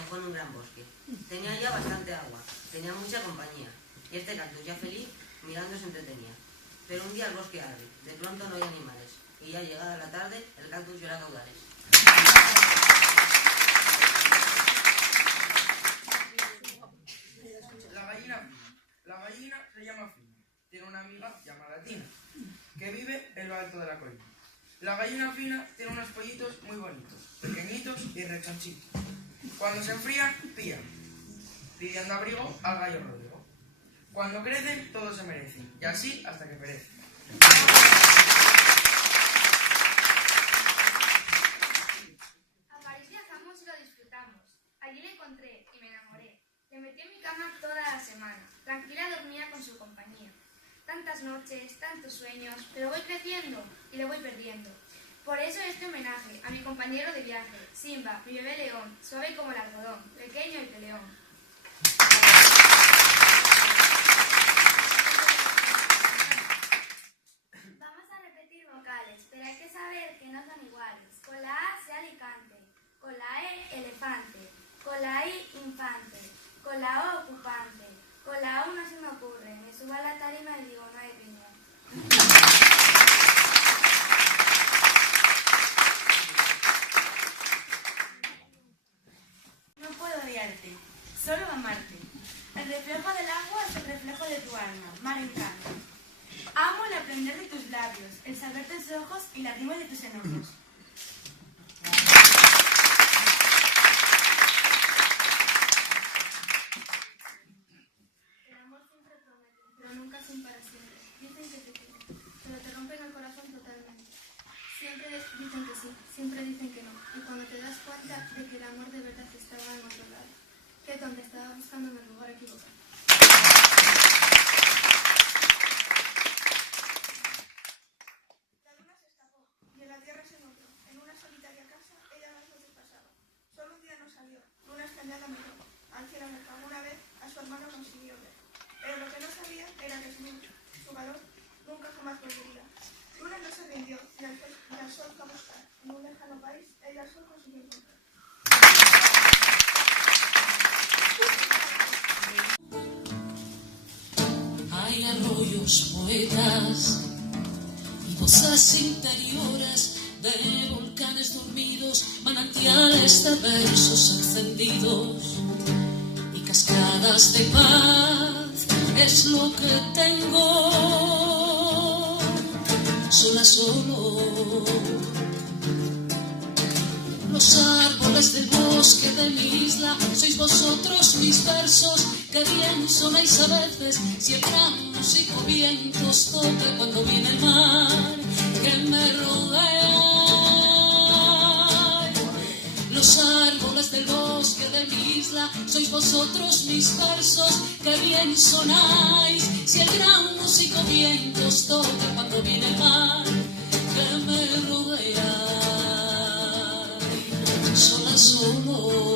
dejó en un gran bosque. Tenía ya bastante agua, tenía mucha compañía, y este cactus, ya feliz, mirando se entretenía. Pero un día el bosque arde, de pronto no hay animales, y ya llegada la tarde, el cactus llora a caudales. La gallina se llama Fina, tiene una amiga llamada Tina, que vive en lo alto de la colina. La gallina Fina tiene unos pollitos muy bonitos, pequeñitos y rechonchitos. Cuando se enfrían, pían, pidiendo abrigo al gallo Rodrigo. Cuando crecen, todos se merecen, y así hasta que perecen. A París viajamos y lo disfrutamos. Allí le encontré y me enamoré. Le metí en mi cama toda la semana. Tranquila dormía con su compañía. Tantas noches, tantos sueños, pero voy creciendo y le voy perdiendo. Por eso este homenaje a mi compañero de viaje, Simba, mi bebé león, suave como el algodón, pequeño y peleón. Vamos a repetir vocales, pero hay que saber que no son iguales. Con la A sea Alicante, con la E elefante, con la I infante, con la O ocupante, con la U no se me ocurre, me subo a la tarima y digo no hay piñón. No puedo odiarte, solo amarte. El reflejo del agua es el reflejo de tu alma, mar encanto. Amo el aprender de tus labios, el saber de tus ojos y la rima de tus enojos. El amor siempre promete, pero nunca es un para siempre. Dicen que te quieren, pero te rompen el corazón totalmente. Siempre dicen que sí, siempre dicen que no. Y cuando te das cuenta de que el amor de verdad estaba en otro lado, que donde estaba buscando en el lugar equivocado. La luna se escapó y en la tierra se encontró. En una solitaria casa ella las noches pasaba. Solo un día no salió, luna escandala miró. Al cielo le cagó una vez, a su hermano consiguió ver. Pero lo que no sabía era que su valor nunca jamás volvería. Luna no se rindió y al sol fue a buscar. En un lejano país, ella al sol consiguió encontrar. Hay arroyos, poetas y voces interiores de volcanes dormidos, manantiales de versos encendidos y cascadas de paz. Es lo que tengo, sola solo. Los árboles del bosque de mi isla, sois vosotros mis versos, que bien sonáis a veces, si el gran músico vientos toca cuando viene el mar que me rodea. Los árboles del bosque de mi isla, sois vosotros mis versos, que bien sonáis, si el gran músico vientos toca cuando viene el mar que me rodea. Sola solo.